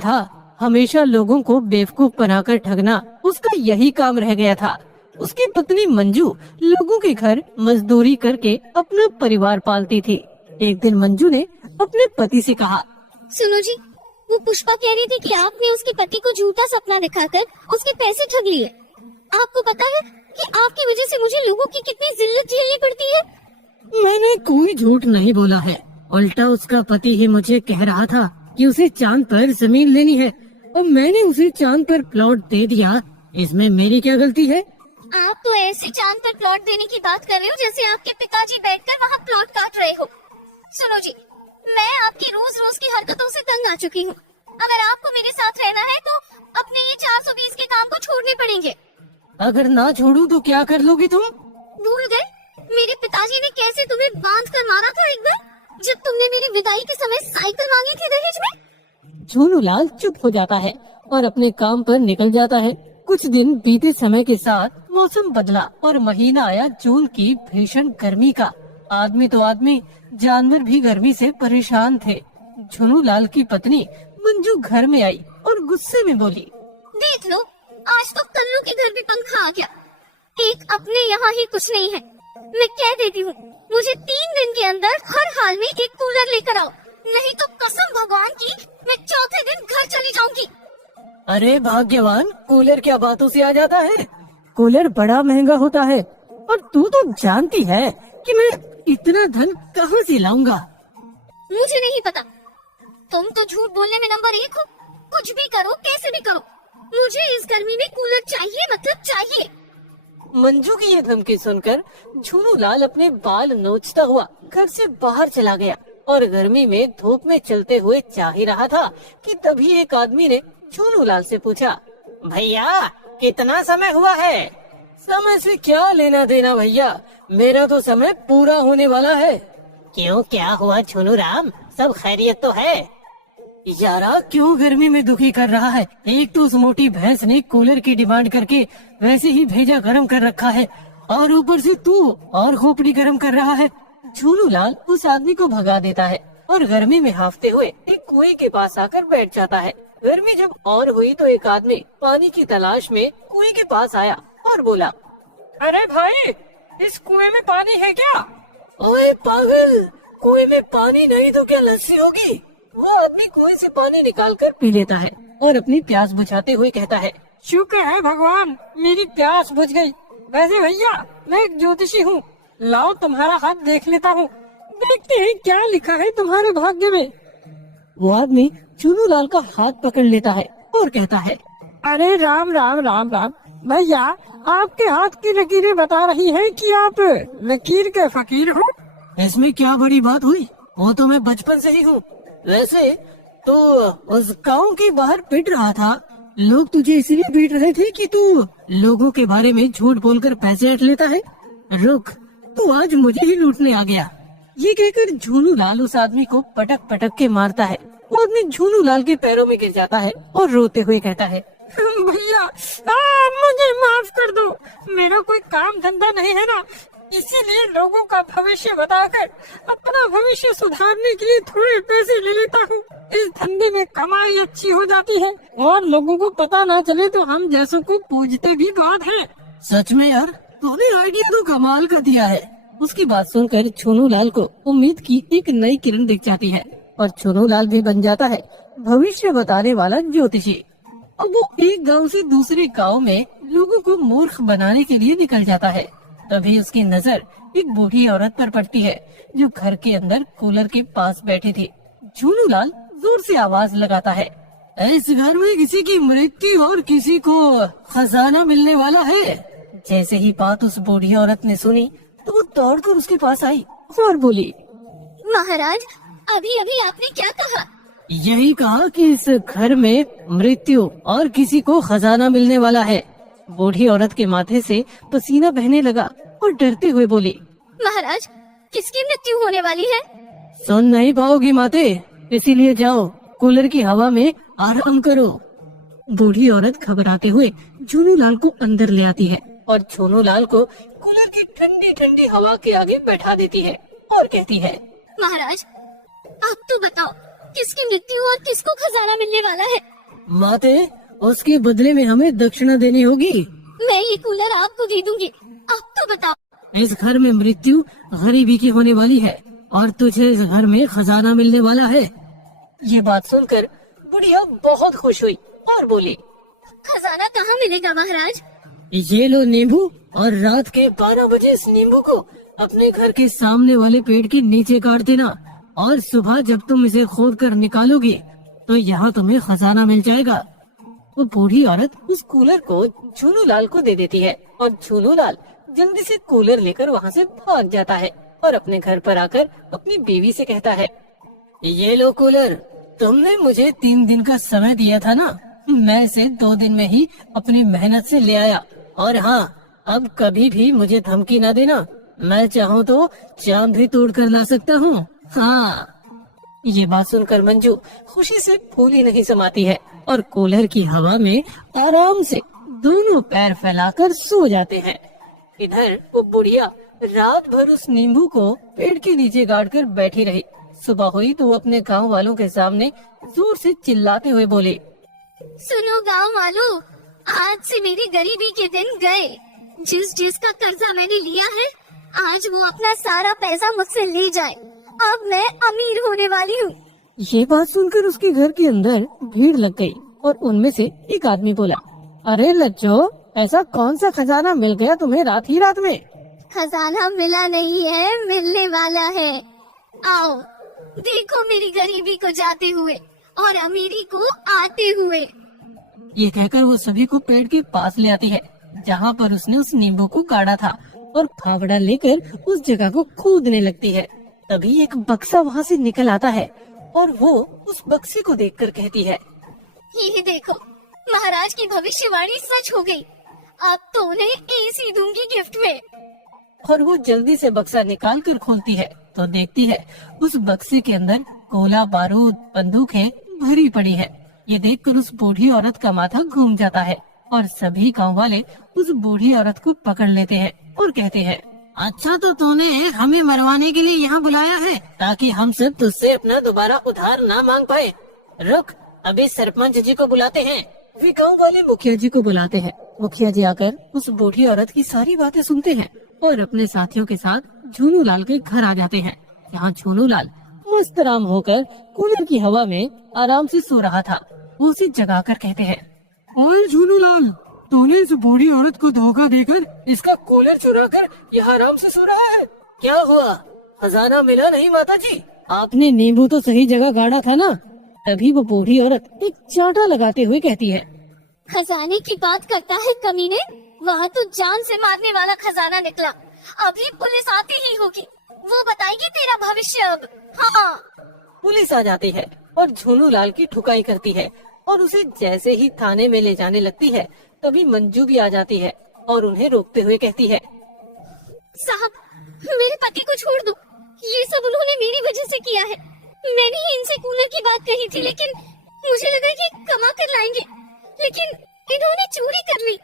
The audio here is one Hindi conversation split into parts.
था। हमेशा लोगों को बेवकूफ बनाकर ठगना उसका यही काम रह गया था। उसकी पत्नी मंजू लोगों के घर मजदूरी करके अपना परिवार पालती थी। एक दिन मंजू ने अपने पति से कहा, सुनो जी, वो पुष्पा कह रही थी कि आपने उसके पति को झूठा सपना दिखाकर उसके पैसे ठग लिए। आपको पता है कि आपकी वजह से मुझे लोगों की कितनी जिल्लत झेलनी पड़ती है। मैंने कोई झूठ नहीं बोला है, उल्टा उसका पति ही मुझे कह रहा था कि उसे चांद पर जमीन लेनी है और मैंने उसे चांद पर प्लॉट दे दिया। इसमें मेरी क्या गलती है? आप तो ऐसे चांद पर प्लॉट देने की बात कर रहे हो जैसे आपके पिताजी बैठकर वहाँ प्लॉट काट रहे हो। सुनो जी, मैं आपकी रोज रोज की हरकतों से तंग आ चुकी हूँ। अगर आपको मेरे साथ रहना है तो अपने ये 420 के काम को छोड़ने पड़ेंगे। अगर ना छोड़ूं तो क्या कर लोगी तुम? भूल गए मेरे पिताजी ने कैसे तुम्हें बांध कर मारा था एक बार, जब तुमने मेरी विदाई के समय साइकिल मांगी थी दहेज में। झूलूलाल चुप हो जाता है और अपने काम पर निकल जाता है। कुछ दिन बीते समय के साथ मौसम बदला और महीना आया जून की भीषण गर्मी का। आदमी तो आदमी, जानवर भी गर्मी से परेशान थे। झूलूलाल की पत्नी मंजू घर में आई और गुस्से में बोली, देख लो, आज तो कल्लू के घर भी पंखा आ गया। एक अपने यहाँ ही कुछ नहीं है। मैं कह देती हूँ, मुझे 3 दिन के अंदर हर हाल में एक कूलर लेकर आओ, नहीं तो कसम भगवान की मैं चौथे दिन घर चली जाऊंगी। अरे भाग्यवान, कूलर क्या बातों से आ जाता है? कूलर बड़ा महंगा होता है और तू तो जानती है कि मैं इतना धन कहाँ से लाऊंगा। मुझे नहीं पता, तुम तो झूठ बोलने में नंबर 1 हो। कुछ भी करो, कैसे भी करो, मुझे इस गर्मी में कूलर चाहिए, मतलब चाहिए। मंजू की ये धमकी सुनकर झूलूलाल अपने बाल नोचता हुआ घर से बाहर चला गया और गर्मी में धूप में चलते हुए चाह ही रहा था कि तभी एक आदमी ने झूलूलाल से पूछा, भैया कितना समय हुआ है? समय से क्या लेना देना भैया, मेरा तो समय पूरा होने वाला है। क्यों, क्या हुआ झूलूराम, सब खैरियत तो है? यारा क्यों गर्मी में दुखी कर रहा है? एक तो उस मोटी भैंस ने कूलर की डिमांड करके वैसे ही भेजा गर्म कर रखा है और ऊपर से तू और खोपड़ी गर्म कर रहा है। झूलूलाल उस आदमी को भगा देता है और गर्मी में हांफते हुए एक कुएं के पास आकर बैठ जाता है। गर्मी जब और हुई तो एक आदमी पानी की तलाश में कुएं के पास आया और बोला, अरे भाई, इस कुएं में पानी है क्या? ओए पागल, कुएं में पानी नहीं तो क्या लस्सी होगी? वो आदमी कुएं से पानी निकालकर पी लेता है और अपनी प्यास बुझाते हुए कहता है, शुक्र है भगवान, मेरी प्यास बुझ गई। वैसे भैया, मैं एक ज्योतिषी हूँ, लाओ तुम्हारा हाथ देख लेता हूँ, देखते हैं क्या लिखा है तुम्हारे भाग्य में। वो आदमी झूलूलाल का हाथ पकड़ लेता है और कहता है, अरे राम राम राम राम भैया, आपके हाथ की लकीरें बता रही है कि आप लकीर के फकीर हो। इसमें क्या बड़ी बात हुई, वो तो मैं बचपन से ही हूँ। वैसे तो उस गाँव के बाहर पिट रहा था, लोग तुझे इसलिए पीट रहे थे कि तू लोगों के बारे में झूठ बोलकर पैसे हट लेता है। रुक, तू आज मुझे ही लूटने आ गया। ये कहकर झूलूलाल उस आदमी को पटक पटक के मारता है। वो आदमी झूलूलाल के पैरों में गिर जाता है और रोते हुए कहता है, भैया मुझे माफ कर दो, मेरा कोई काम धंधा नहीं है ना, इसीलिए लोगों का भविष्य बताकर अपना भविष्य सुधारने के लिए थोड़े पैसे ले लेता हूँ। इस धंधे में कमाई अच्छी हो जाती है और लोगों को पता ना चले तो हम जैसों को पूजते भी बहुत हैं। सच में यार, तूने आइडिया तो कमाल का दिया है। उसकी बात सुनकर झूलूलाल को उम्मीद की एक नई किरण दिख जाती है और झूलूलाल भी बन जाता है भविष्य बताने वाला ज्योतिषी। अब वो एक गांव से दूसरे गांव में लोगों को मूर्ख बनाने के लिए निकल जाता है। तभी उसकी नजर एक बूढ़ी औरत पर पड़ती है जो घर के अंदर कूलर के पास बैठी थी। झूलूलाल जोर से आवाज लगाता है, इस घर में किसी की मृत्यु और किसी को खजाना मिलने वाला है। जैसे ही बात उस बूढ़ी औरत ने सुनी तो वो दौड़कर उसके पास आई और बोली, महाराज, अभी अभी आपने क्या कहा? यही कहा कि इस घर में मृत्यु और किसी को खजाना मिलने वाला है। बूढ़ी औरत के माथे से पसीना बहने लगा और डरते हुए बोली, महाराज, किसकी मृत्यु होने वाली है? सुन नहीं पाओगी माते, इसीलिए जाओ कूलर की हवा में आराम करो। बूढ़ी औरत घबराते हुए झूलूलाल को अंदर ले आती है और झूलूलाल को कूलर की ठंडी ठंडी हवा के आगे बैठा देती है और कहती है, महाराज, आप तो बताओ किसकी मृत्यु और किसको खजाना मिलने वाला है। माते, उसके बदले में हमें दक्षिणा देनी होगी। मैं ये कूलर आपको दे दूंगी, आप तो बताओ। इस घर में मृत्यु गरीबी की होने वाली है और तुझे इस घर में खजाना मिलने वाला है। ये बात सुनकर बुढ़िया बहुत खुश हुई और बोली, खजाना कहाँ मिलेगा महाराज? ये लो नींबू, और रात के 12 बजे इस नींबू को अपने घर के सामने वाले पेड़ के नीचे काट देना, और सुबह जब तुम इसे खोद कर निकालोगी तो यहाँ तुम्हें खजाना मिल जाएगा। वो बूढ़ी औरत उस कूलर को झूनू लाल को दे देती है और झूनू लाल जल्दी से कूलर लेकर वहाँ से भाग जाता है और अपने घर पर आकर अपनी बीवी से कहता है, ये लो कूलर, तुमने मुझे 3 दिन का समय दिया था ना, मैं इसे 2 दिन में ही अपनी मेहनत से ले आया। और हाँ, अब कभी भी मुझे धमकी ना देना, मैं चाहूँ तो चांद भी तोड़ कर ला सकता हूँ। हाँ। ये बात सुनकर मंजू खुशी से फूल ही नहीं समाती है और कूलर की हवा में आराम से दोनों पैर फैलाकर सो जाते हैं। इधर वो बुढ़िया रात भर उस नींबू को पेड़ के नीचे गाड़ कर बैठी रही। सुबह हुई तो वो अपने गांव वालों के सामने जोर से चिल्लाते हुए बोली, सुनो गांव वालों, आज से मेरी गरीबी के दिन गए। जिसका कर्जा मैंने लिया है, आज वो अपना सारा पैसा मुझसे ले जाए। अब मैं अमीर होने वाली हूँ। ये बात सुनकर उसके घर के अंदर भीड़ लग गई और उनमें से एक आदमी बोला, अरे लज्जो, ऐसा कौन सा खजाना मिल गया तुम्हें रात ही रात में? खजाना मिला नहीं है, मिलने वाला है। आओ देखो मेरी गरीबी को जाते हुए और अमीरी को आते हुए। ये कहकर वो सभी को पेड़ के पास ले आती है जहाँ पर उसने उस नींबू को काटा था और फावड़ा लेकर उस जगह को खोदने लगती है। तभी एक बक्सा वहाँ से निकल आता है और वो उस बक्से को देखकर कहती है, ये देखो, महाराज की भविष्यवाणी सच हो गई। अब तो उन्हें एसी दूंगी गिफ्ट में। और वो जल्दी से बक्सा निकाल कर खोलती है तो देखती है उस बक्से के अंदर गोला बारूद बंदूकें भरी पड़ी है। ये देखकर उस बूढ़ी औरत का माथा घूम जाता है और सभी गांव वाले उस बूढ़ी औरत को पकड़ लेते हैं और कहते हैं, अच्छा तो तूने हमें मरवाने के लिए यहाँ बुलाया है ताकि हम सब तुझसे अपना दोबारा उधार ना मांग पाए। रुक, अभी सरपंच जी को बुलाते हैं। वे गाँव वाले मुखिया जी को बुलाते हैं। मुखिया जी आकर उस बूढ़ी औरत की सारी बातें सुनते हैं और अपने साथियों के साथ झूनू लाल के घर आ जाते हैं। यहाँ झूनू लाल मस्त आराम होकर कूलर की हवा में आराम से सो रहा था। वो उसे जगाकर कहते हैं, ओए झूनू लाल, तूने इस बूढ़ी औरत को धोखा देकर इसका कूलर चुरा कर यहाँ आराम से सो रहा है। क्या हुआ, खजाना मिला नहीं माता जी? आपने नींबू तो सही जगह गाड़ा था ना? तभी वो बूढ़ी औरत एक चांटा लगाते हुए कहती है, खजाने की बात करता है कमीने, वहाँ तो जान से मारने वाला खजाना निकला। अभी पुलिस आती ही होगी, वो बताएगी तेरा भविष्य अब। हाँ। पुलिस आ जाती है और झूनू लाल की ठुकाई करती है और उसे जैसे ही थाने में ले जाने लगती है तभी मंजू भी आ जाती है और उन्हें रोकते हुए कहती है, साहब, मेरे पति को छोड़ दो, ये सब उन्होंने मेरी वजह से किया है। मैंने ही इनसे कूलर की बात कही थी, लेकिन मुझे लगा कि कमा कर लाएंगे, लेकिन इन्होंने चोरी कर ली।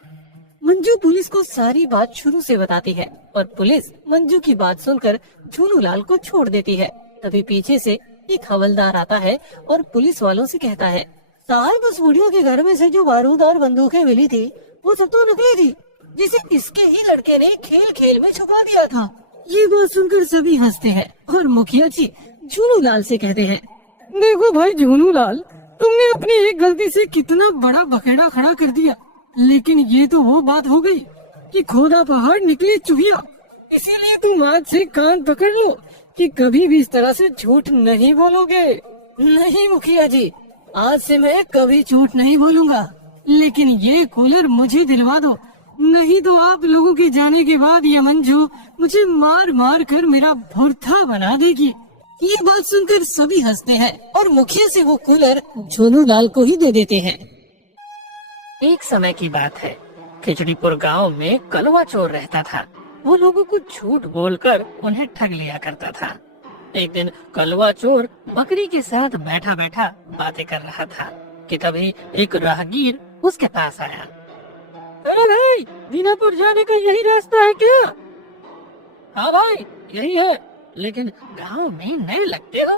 मंजू पुलिस को सारी बात शुरू से बताती है और पुलिस मंजू की बात सुनकर झूनू लाल को छोड़ देती है। तभी पीछे से एक हवलदार आता है और पुलिस वालों से कहता है, साहब, उस बुढ़ियों के घर में से जो बारूद और बंदूकें मिली थी वो सब तो नकली थी, जिसे इसके ही लड़के ने खेल खेल में छुपा दिया था। ये बात सुनकर सभी हंसते हैं और मुखिया जी झूनू लाल से कहते हैं, देखो भाई झूनू लाल, तुमने अपनी एक गलती से कितना बड़ा बखेड़ा खड़ा कर दिया, लेकिन ये तो वो बात हो गई कि खोदा पहाड़ निकली चुहिया। इसीलिए तुम आज से कान पकड़ लो कि कभी भी इस तरह से झूठ नहीं बोलोगे। नहीं मुखिया जी, आज से मैं कभी झूठ नहीं बोलूंगा, लेकिन ये कूलर मुझे दिलवा दो, नहीं तो आप लोगों के जाने के बाद ये मंजू मुझे मार मार कर मेरा भुर्ता बना देगी। ये बात सुनकर सभी हंसते हैं और मुखिया से वो कूलर झूनू लाल को ही दे देते हैं। एक समय की बात है, खिचड़ीपुर गांव में कलवा चोर रहता था। वो लोगों को झूठ बोलकर उन्हें ठग लिया करता था। एक दिन कलवा चोर बकरी के साथ बैठा बैठा बातें कर रहा था कि तभी एक राहगीर उसके पास आया। अरे भाई, दीनापुर जाने का यही रास्ता है क्या? हाँ भाई, यही है, लेकिन गांव में नए लगते हो।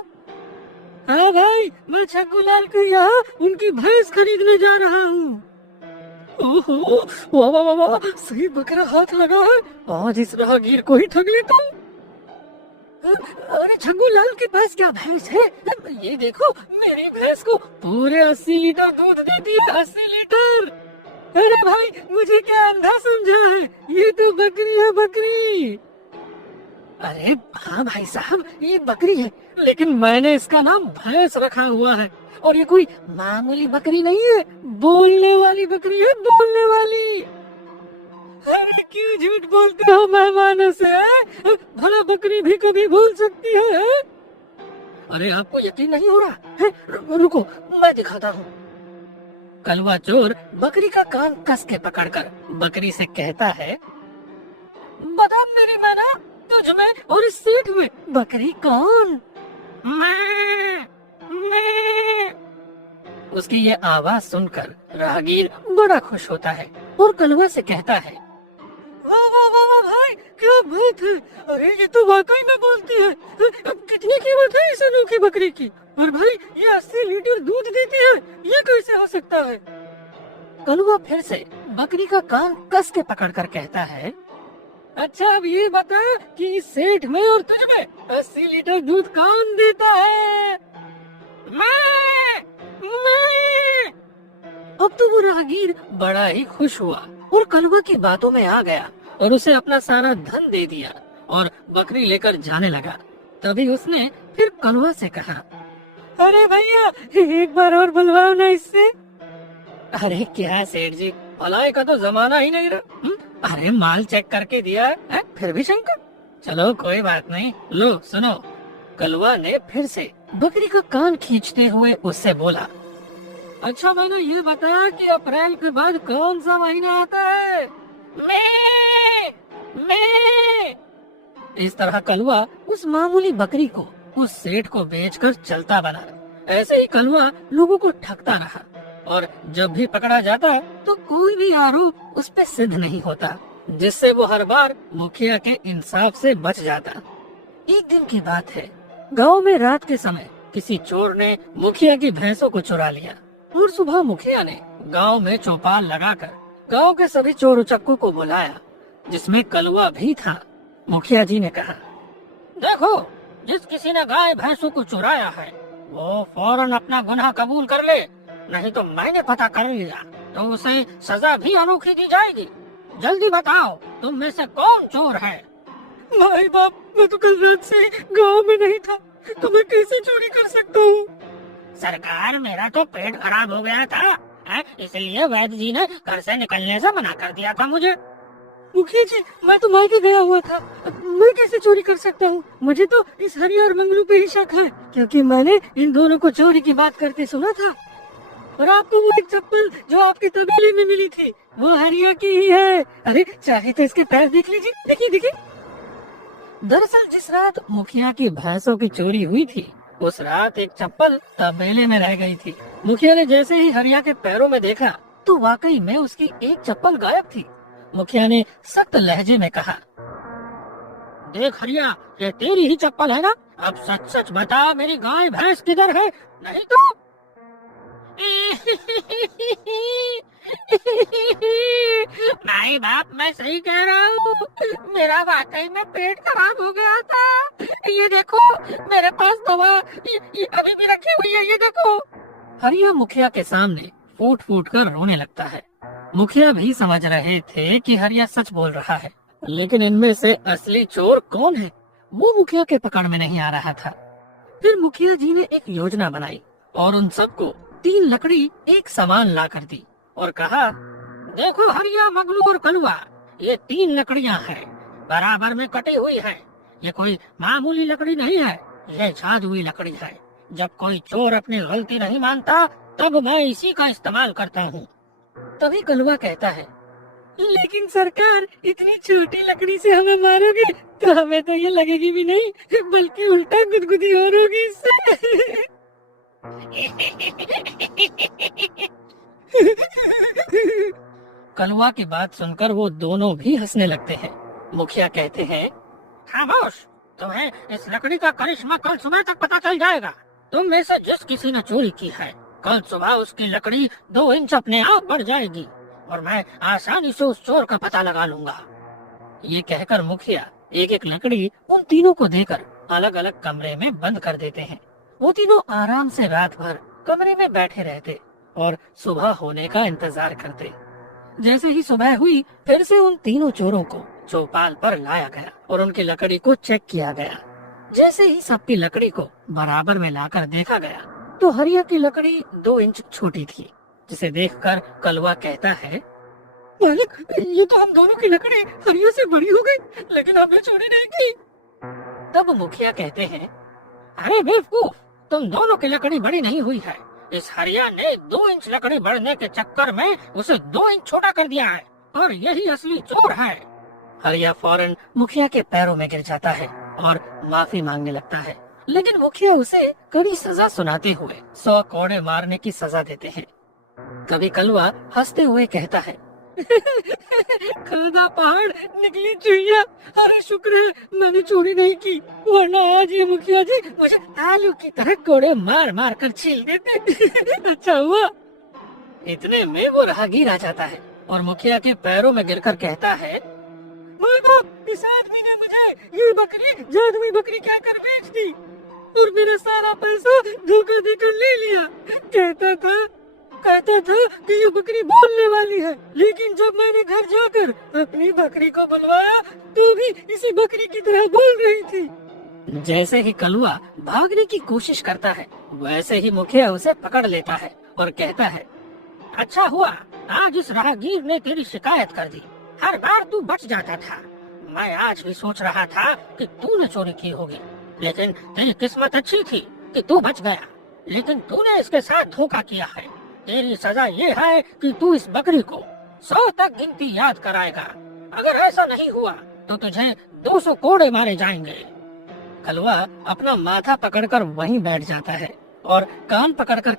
हाँ भाई, मैं छग्गूलाल के यहाँ उनकी भैंस खरीदने जा रहा हूँ। ओहो, वाह वाह वाह वाह, सही बकरा हाथ लगा है। आज इस राहगीर को ही ठग लेता हूँ। अरे छग्गूलाल के पास क्या भैंस है? ये देखो, मेरी भैंस को पूरे 80 लीटर दूध देती है। 80 लीटर। अरे भाई, मुझे क्या अंधा समझा है? ये तो बकरी है, बकरी। अरे हाँ भाई साहब, ये बकरी है, लेकिन मैंने इसका नाम भैंस रखा हुआ है। और ये कोई मामूली बकरी नहीं है, बोलने वाली बकरी है, बोलने वाली। अरे क्यों झूठ बोलते हो मेहमानों से? भला बकरी भी कभी बोल सकती है? अरे आपको यकीन नहीं हो रहा है? रुको, मैं दिखाता हूँ। कलवा चोर बकरी का कान कस के पकड़कर बकरी से कहता है, बता मेरी मैना, तुझ में और इस सेठ में बकरी कौन? मैं। उसकी ये आवाज सुनकर राहगीर बड़ा खुश होता है और कलवा से कहता है, वाह वाह वाह वाह भाई, क्या बात है। अरे ये तो वाकई में बोलती है। कितनी कीमत है इस अनोखी बकरी की? और भाई, ये 80 लीटर दूध देती है, ये कैसे हो सकता है? कलवा फिर से बकरी का कान कस के पकड़कर कहता है, अच्छा अब ये बता कि इस सेठ में और तुझ में 80 लीटर दूध कौन देता है? मैं। अब तो वो राहगीर बड़ा ही खुश हुआ और कलवा की बातों में आ गया और उसे अपना सारा धन दे दिया और बकरी लेकर जाने लगा। तभी उसने फिर कलवा से कहा, अरे भैया, एक बार और बुलवाओ ना इससे। अरे क्या सेठ जी, भलाई का तो जमाना ही नहीं रहा। अरे माल चेक करके दिया है, फिर भी शंका। चलो कोई बात नहीं, लो सुनो। कलवा ने फिर से बकरी का कान खींचते हुए उससे बोला, अच्छा मैंने ये बताया कि अप्रैल के बाद कौन सा महीना आता है? मैं। इस तरह कलवा उस मामूली बकरी को उस सेठ को बेचकर चलता बना। ऐसे ही कलवा लोगों को ठगता रहा और जब भी पकड़ा जाता तो कोई भी आरोप उस पर सिद्ध नहीं होता, जिससे वो हर बार मुखिया के इंसाफ से बच जाता। एक दिन की बात है, गांव में रात के समय किसी चोर ने मुखिया की भैंसों को चुरा लिया और सुबह मुखिया ने गांव में चौपाल लगाकर गांव के सभी चोर उचक्कों को बुलाया, जिसमें कलवा भी था। मुखिया जी ने कहा, देखो, जिस किसी ने गाय भैंसों को चुराया है वो फौरन अपना गुनाह कबूल कर ले, नहीं तो मैंने पता कर लिया तो उसे सजा भी अनोखी दी जाएगी। जल्दी बताओ, तुम में से कौन चोर है? भाई बाप, मैं तो कल रात से गांव में नहीं था, तो मैं कैसे चोरी कर सकता हूँ? सरकार, मेरा तो पेट खराब हो गया था, इसलिए वैद्य जी ने घर से निकलने से मना कर दिया था मुझे। मुखिया जी, मैं तो मायके गया हुआ था, मैं कैसे चोरी कर सकता हूँ? मुझे तो इस हरि और मंगलू पे ही शक है, क्योंकि मैंने इन दोनों को चोरी की बात करते सुना था। और आपको वो एक चप्पल जो आपके तबेले में मिली थी, वो हरिया की ही है। अरे चाहे तो इसके पैर देख लीजिए, देखिए देखिए। दरअसल जिस रात मुखिया की भैंसों की चोरी हुई थी, उस रात एक चप्पल तबेले में रह गई थी। मुखिया ने जैसे ही हरिया के पैरों में देखा तो वाकई में उसकी एक चप्पल गायब थी। मुखिया ने सख्त लहजे में कहा, देख हरिया, ये तेरी ही चप्पल है ना? अब सच सच बता, मेरी गाय भैंस किधर है? नहीं तो भाई बाप, मैं सही कह रहा हूँ, मेरा वाकई में पेट खराब हो गया था। ये देखो, मेरे पास दवा ये अभी भी रखी हुई है, ये देखो। हरिया मुखिया के सामने फूट फूट कर रोने लगता है। मुखिया भी समझ रहे थे कि हरिया सच बोल रहा है, लेकिन इनमें से असली चोर कौन है वो मुखिया के पकड़ में नहीं आ रहा था। फिर मुखिया जी ने एक योजना बनाई और उन सबको 3 लकड़ी एक समान ला कर दी और कहा, देखो हरिया, मंगलू और कलवा, ये 3 लकड़ियाँ हैं, बराबर में कटी हुई है। ये कोई मामूली लकड़ी नहीं है, ये जादुई लकड़ी है। जब कोई चोर अपनी गलती नहीं मानता तब मैं इसी का इस्तेमाल करता हूँ। तभी कलवा कहता है, लेकिन सरकार, इतनी छोटी लकड़ी से हमें मारोगे तो हमें तो ये लगेगी भी नहीं, बल्कि उल्टा गुदगुदी और होगी इससे। कलवा की बात सुनकर वो दोनों भी हंसने लगते हैं। मुखिया कहते हैं, खामोश, तुम्हें इस लकड़ी का करिश्मा कल सुबह तक पता चल जाएगा। तुम में से जिस किसी ने चोरी की है, कल सुबह उसकी लकड़ी 2 इंच अपने आप बढ़ जाएगी और मैं आसानी से उस चोर का पता लगा लूंगा। ये कहकर मुखिया एक एक लकड़ी उन तीनों को देकर अलग अलग कमरे में बंद कर देते हैं। वो तीनों आराम से रात भर कमरे में बैठे रहते और सुबह होने का इंतजार करते। जैसे ही सुबह हुई, फिर से उन तीनों चोरों को चौपाल पर लाया गया और उनकी लकड़ी को चेक किया गया। जैसे ही सबकी लकड़ी को बराबर में लाकर देखा गया, तो हरिया की लकड़ी 2 इंच छोटी थी, जिसे देखकर कलवा कहता है, मालिक, ये तो हम दोनों की लकड़ी हरिया से बड़ी हो गई, लेकिन हमने चोरी नहीं की। तब मुखिया कहते हैं, अरे बेवकूफ, तुम दोनों की लकड़ी बड़ी नहीं हुई है। इस हरिया ने 2 इंच लकड़ी बढ़ने के चक्कर में उसे 2 इंच छोटा कर दिया है और यही असली चोर है। हरिया फौरन मुखिया के पैरों में गिर जाता है और माफी मांगने लगता है, लेकिन मुखिया उसे कड़ी सजा सुनाते हुए 100 कोड़े मारने की सजा देते हैं। कभी कलवा हंसते हुए कहता है, खलदा पहाड़ निकली चुईया, अरे शुक्र है मैंने चोरी नहीं की, वरना आज ये मुखिया जी मुझे आलू की तरह कोड़े मार मार कर छील देते। अच्छा हुआ। इतने में वो राहगीर आ जाता है और मुखिया के पैरों में गिरकर कहता है, इस आदमी ने मुझे ये बकरी जादुई बकरी कहकर बेच दी और मेरा सारा पैसा धोखा देकर ले लिया। कहता था कि ये बकरी बोलने वाली है, लेकिन जब मैंने घर जाकर अपनी बकरी को बुलवाया तो भी इसी बकरी की तरह बोल रही थी। जैसे ही कलवा भागने की कोशिश करता है, वैसे ही मुखिया उसे पकड़ लेता है और कहता है, अच्छा हुआ आज इस राहगीर ने तेरी शिकायत कर दी, हर बार तू बच जाता था। मैं आज भी सोच रहा था कि तूने चोरी की होगी, लेकिन तेरी किस्मत अच्छी थी कि तू बच गया, लेकिन तूने इसके साथ धोखा किया है। तेरी सजा ये है कि तू इस बकरी को 100 तक गिनती याद कराएगा। अगर ऐसा नहीं हुआ तो तुझे 200 कोड़े मारे जाएंगे। कलवा अपना माथा पकड़कर वहीं बैठ जाता है और कान पकड़कर